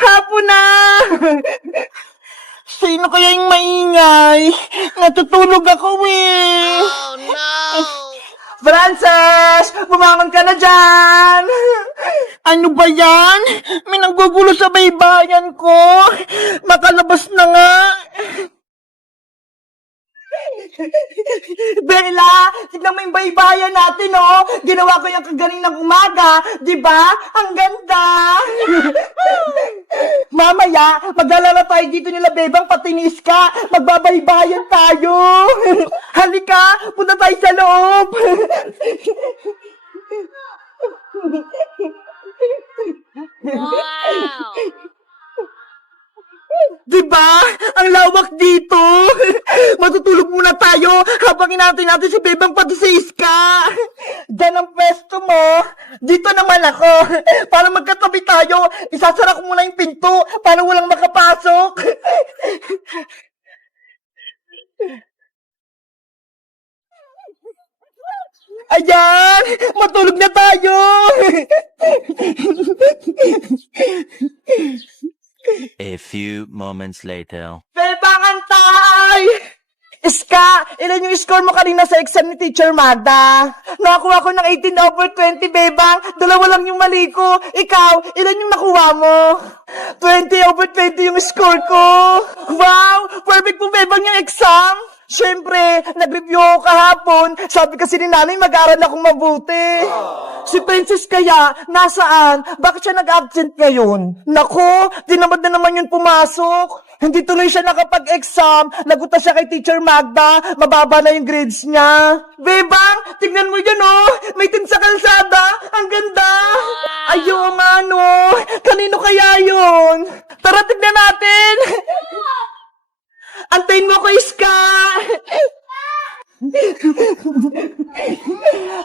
Hapon na! Sino kaya yung maingay? Natutulog ako eh. Oh no! Frances! Bumangon ka na dyan! Ano ba yan? May nanggugulo sa baybayan ko. Makalabas na nga. Bella, tignan mo yung baybayan natin, oh. Ginawa ko yung kaganinang umaga. Diba? Ang ganda. Mamaya, maglalaro tayo dito nila Bebang pati ni Iska. Magbabaybayan tayo. Halika, punta tayo sa loob. Wow! Diba? Ang lawak dito. Matutulog muna tayo habang inantay natin si Bebang pati si Iska. Diyan ang pwesto mo. Dito naman ako. Para magkatabi tayo, isasara ko muna yung pinto para walang makapasok. Ayan! Matulog na tayo! A few moments later. Bebang, antay! Iska, ilan yung score mo kanina sa exam ni Teacher Magda? Nakakuha ko ng 18/20, Bebang. Dalawa lang yung mali ko. Ikaw, ilan yung nakuha mo? 20/20 yung score ko. Wow! Perfect po, Bebang, yung exam. Siyempre, nag-review ako kahapon. Sabi kasi ni nanay, mag-aaral akong mabuti. Si Princess kaya, nasaan? Bakit siya nag-absent ngayon? Nako, tinamad na naman yun pumasok. Hindi tuloy siya nakapag-exam. Naguta siya kay Teacher Magda. Mababa na yung grades niya. Bebang, tignan mo yun oh. May tin sa kalsada. Ang ganda. Ayaw nga no. Kanino kaya yun? Tara, tignan natin. Antayin mo ko, Iska!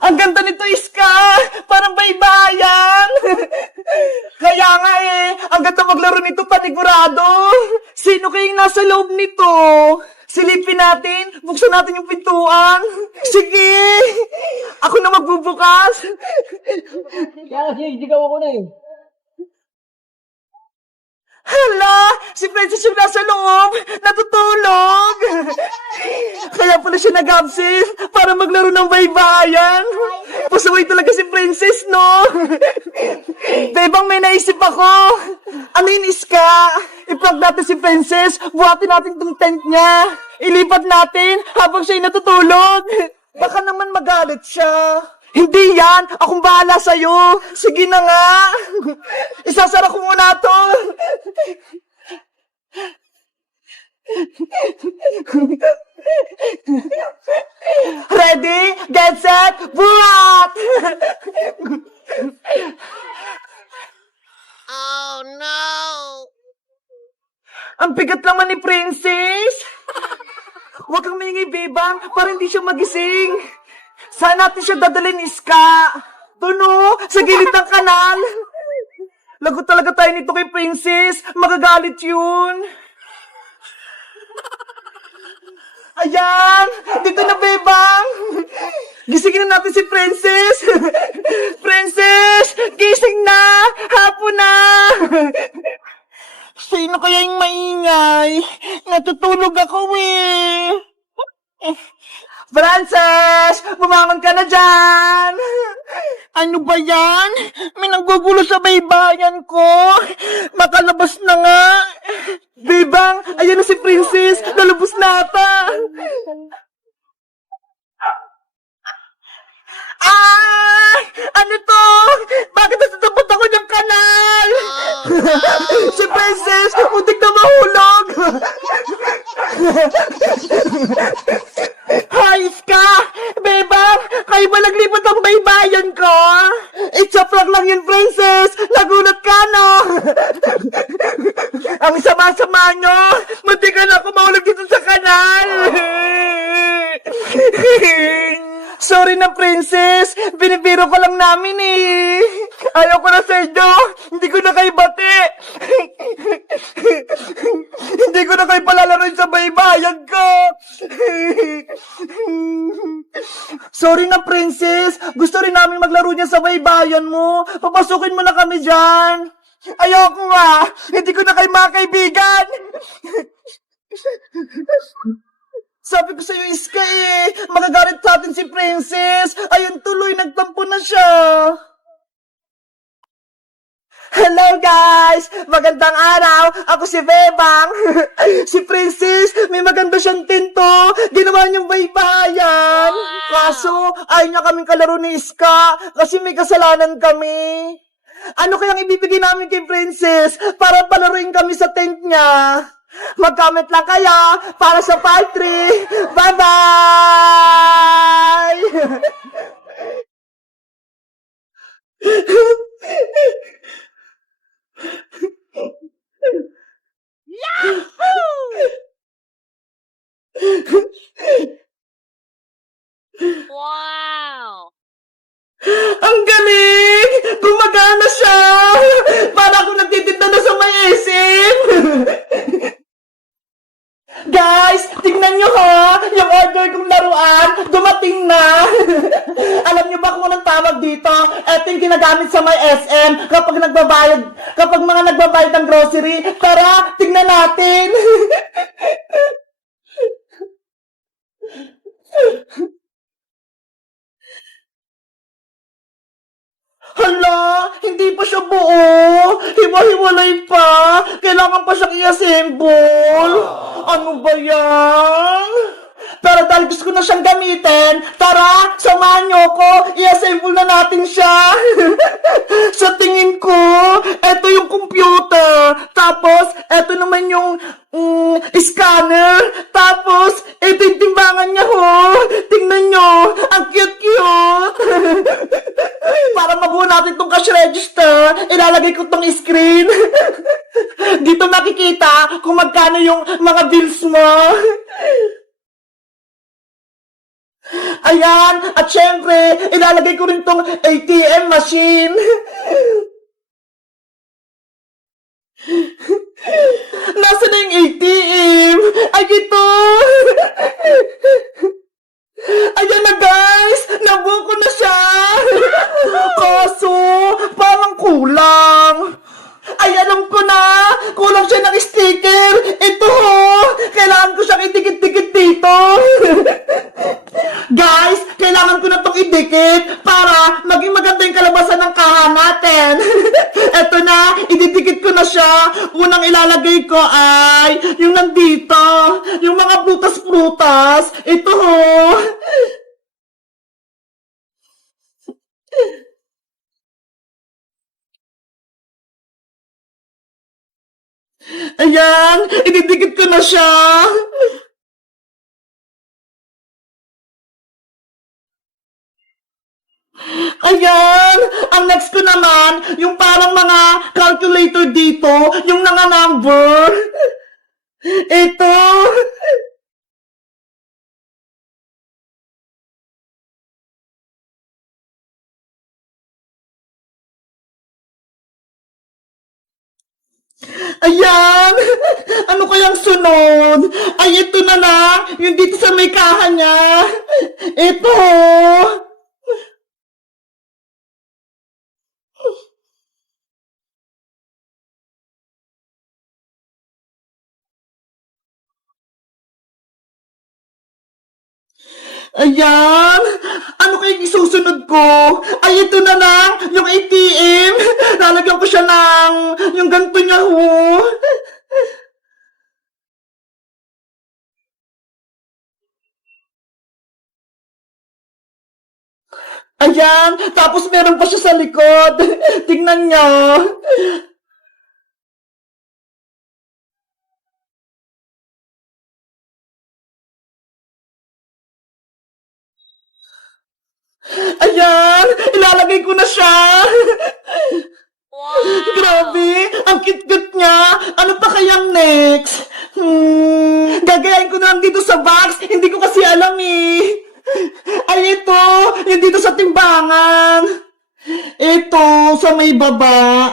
Ang ganda nito, Iska! Parang baybayan! Kaya nga eh, ang ganda maglaro nito panigurado! Sino kayong nasa loob nito? Silipin natin, buksan natin yung pintuan. Sige! Ako na magbubukas! Kaya kasi sigaw ako na eh. Hala! Si Princess yung nasa loob! Natutulog! Kaya pala siya nag-absent para maglaro ng baybayan. Pasaway talaga si Princess, no? Bebang, may naisip ako. Ano yun, Iska? I-plug natin si Princess. Buhatin natin tong tent niya. Ilipat natin habang siya'y natutulog. Baka naman magalit siya. Hindi yan! Akong bahala sa'yo! Sige na nga! Isasara ko muna to! Ready? Get set! Buhat! Oh no! Ang bigat naman ni Princess! Huwag kang maingay, Bebang, para hindi siya magising. Saan natin siya dadalhin, Iska? Doon o, sa gilid ng kanal. Lagot talaga tayo nito kay Princess. Magagalit yun. Ayan! Dito na, Bebang! Gisingin na natin si Princess! Princess! Gising na! Hapon na! Sino kaya yung maingay? Natutulog ako eh. Frances! Bumangon ka na dyan! Ano ba yan? May nanggugulo sa baybayan ko. Makalabas na nga. Bebang, ayan na si Princess. Nalubos na ata. Ah! Ano to? Bakit nasasabot ako ng kanal? Si Princess, muntik na mahulog. Hayes ka! Bebang, kayo ba naglipat ang baybayan ko? It's a prank lang yun, Princess. Nagulat ka, no? Ang sama-sama nyo. Muntik ka na ako mahulog dito sa kanal. Sorry na, Princess. Binibiro ko lang namin eh. Ayaw ko na sa inyo. Hindi ko na kayo bati. Hindi ko na kayo palalaroin sa baybayan ko. Sorry na, Princess. Gusto rin namin maglaro niya sa baybayan mo. Papasukin mo na kami dyan. Ayoko nga. Hindi ko na kayo mga kaibigan. Sabi ko sa'yo, Iska magagalit sa atin si Princess. Ayun tuloy, nagtampo na siya. Hello guys! Magandang araw! Ako si Bebang! Si Princess, may maganda siyang tinto! Ginawa niyang baybayan! Kaso, ayaw niya kaming kalaro ni Iska kasi may kasalanan kami. Ano kayang ibibigay namin kay Princess para palaruin kami sa tent niya? Mag-comment lang kayo para sa part 3! Bye-bye! Wow! Ang galing! Gumagana siya! Para akong nagtitinda na sa may SM! Guys, tingnan nyo ha! Yung order kong laruan, dumating na! Alam nyo ba kung anong tawag dito? Ito yung ginagamit sa may SM kapag mga nagbabayad ng grocery. Tara, tingnan natin! Hala, hindi pa siya buo. Hiwa-hiwalay pa. Kailangan pa siyang i-assemble. Ano ba yan? Pero dahil gusto ko na siyang gamitin, tara, samahan niyo ko. I-assemble na natin siya. Sa tingin ko, eto yung computer. Tapos, eto naman yung scanner. Tapos, eto yung timbangan niya ho. Tingnan niyo, ang cute-cute. Para mabuo natin tong cash register, ilalagay ko tong screen. Dito makikita kung magkano yung mga bills mo. Ayan, at syempre, ilalagay ko rin tong ATM machine. Nasaan na yung ATM? Ay, ito! Ayan na guys! Nabuo ko na siya! Kaso, parang kulang. Ay, alam ko na! Kulang siya ng sticker! Ito ho! Kailangan ko siyang idikit-dikit dito! Guys, kailangan ko na itong idikit para maging maganda yung kalabasan ng kaha natin. Eto na, ididikit ko na siya. Unang ilalagay ko ay yung nandito. Yung mga prutas-prutas. Ito ho. Ayan, ididikit ko na siya. Ayan, ang next ko naman, yung parang mga calculator dito, yung mga number. Ito. Ayan! Ano kayang sunod? Ay, ito na lang! Yung dito sa may kaha niya! Ito! Ayan! Ano kayang isusunod ko? Ay, ito na lang! Yung ATM! Lalagyan ko siya ng yung ganito niya ho! Ayan! Tapos meron pa siya sa likod! Tingnan niyo! Ayan! Ilalagay ko na siya! Wow! Grabe! Ang cute-cute niya! Ano pa kayang next? Gagayain ko na lang dito sa box! Hindi ko kasi alam eh! Ay, ito! Yung dito sa timbangan! Ito, sa may baba!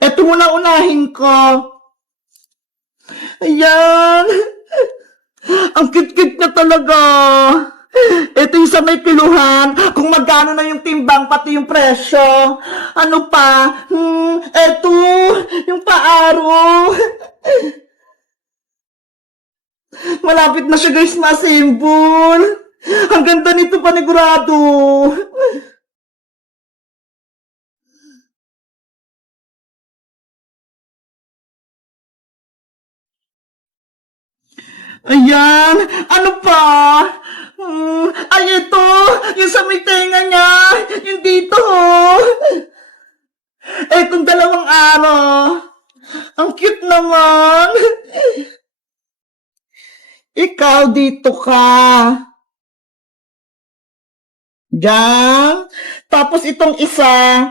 Ito muna unahin ko! Ayan! Ang cute-cute niya talaga! Ito yung sa may piluhan, kung magkano na yung timbang, pati yung presyo. Ano pa? eto, yung paaro. Malapit na siya guys ma-assemble. Ang ganda nito panigurado. Ayan, ano pa? Ay, ito, yung sa may tenga niya, yung dito. Etong dalawang araw. Ang cute naman. Ikaw dito ka. Diyan. Tapos itong isa.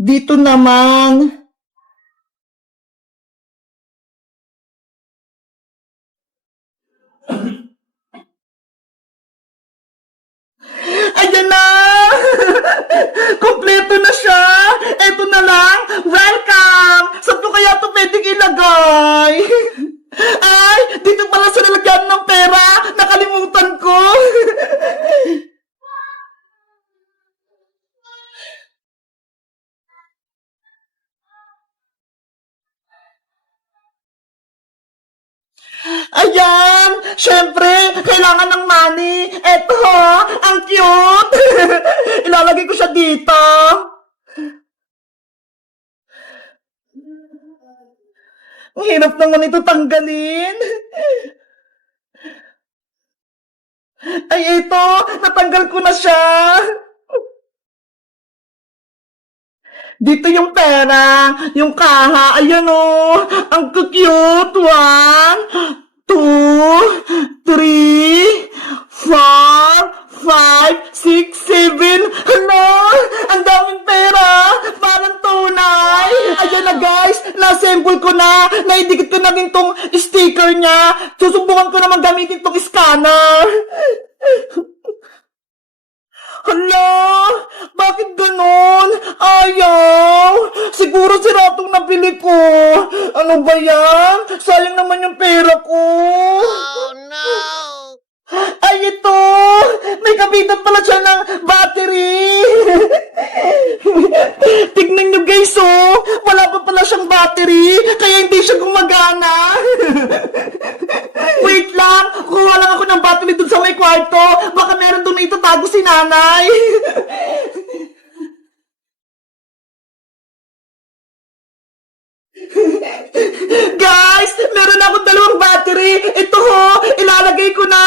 Dito naman. Ayan na! Kompleto na siya! Eto na lang! Welcome! Saan ko kaya ito pwedeng ilagay? Ay! Dito pala sa nalagyan ng pera! Nakalimutan ko! Ayan! Siyempre, kailangan ng money. Eto, ang cute! Ilalagay ko siya dito. Ang hirap naman ito tanggalin. Ay, ito! Natanggal ko na siya. Dito yung pera, yung kaha, ayan o, ang cute. 1, 2, 3, 4, 5, 6, 7. Hala, ang daming pera, parang tunay. Ayan na guys, na-assemble ko na, naidikit ko na din tong sticker niya. Susubukan ko naman gamitin tong scanner. Hala! Bakit ganon? Ayaw! Siguro sira itong nabili ko. Ano ba yan? Sayang naman yung pera ko. Oh no! Ay, ito! May kapitan pala siya ng battery! Tignan nyo guys, oh! Wala pa pala siyang battery, kaya hindi siya gumagana. Wait lang! Kuha lang ako ng battery dun sa may kwarto. Baka meron dun na itatago si nanay. Guys, meron akong 2 battery. Ito ho, ilalagay ko na.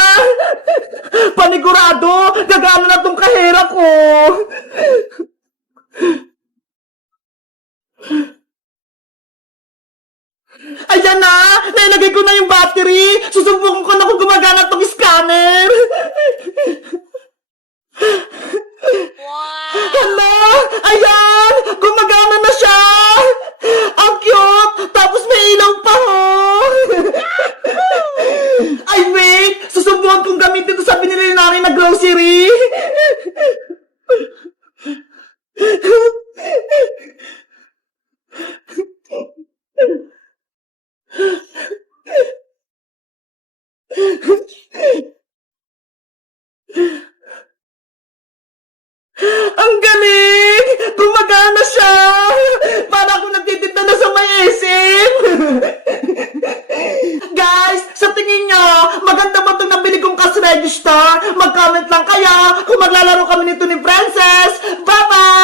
Panigurado, gagana na tong kahera ko. Ayan na, nailagay ko na yung battery. Susubukan ko na kung gumagana tong scanner. Wow! Hala! Ayan! Gumagana na siya! Ang cute! Tapos may ilaw pa ho! Ay, wait! Susubukan kong gamitin ito sa binili ni nanay na grocery! Ang galing! Gumagana siya! Para ako nagtitinda na sa may SM! Guys, sa tingin nyo, maganda ba itong nabili kong cash register? Mag-comment lang kayo kung maglalaro kami nito ni Princess! Bye-bye!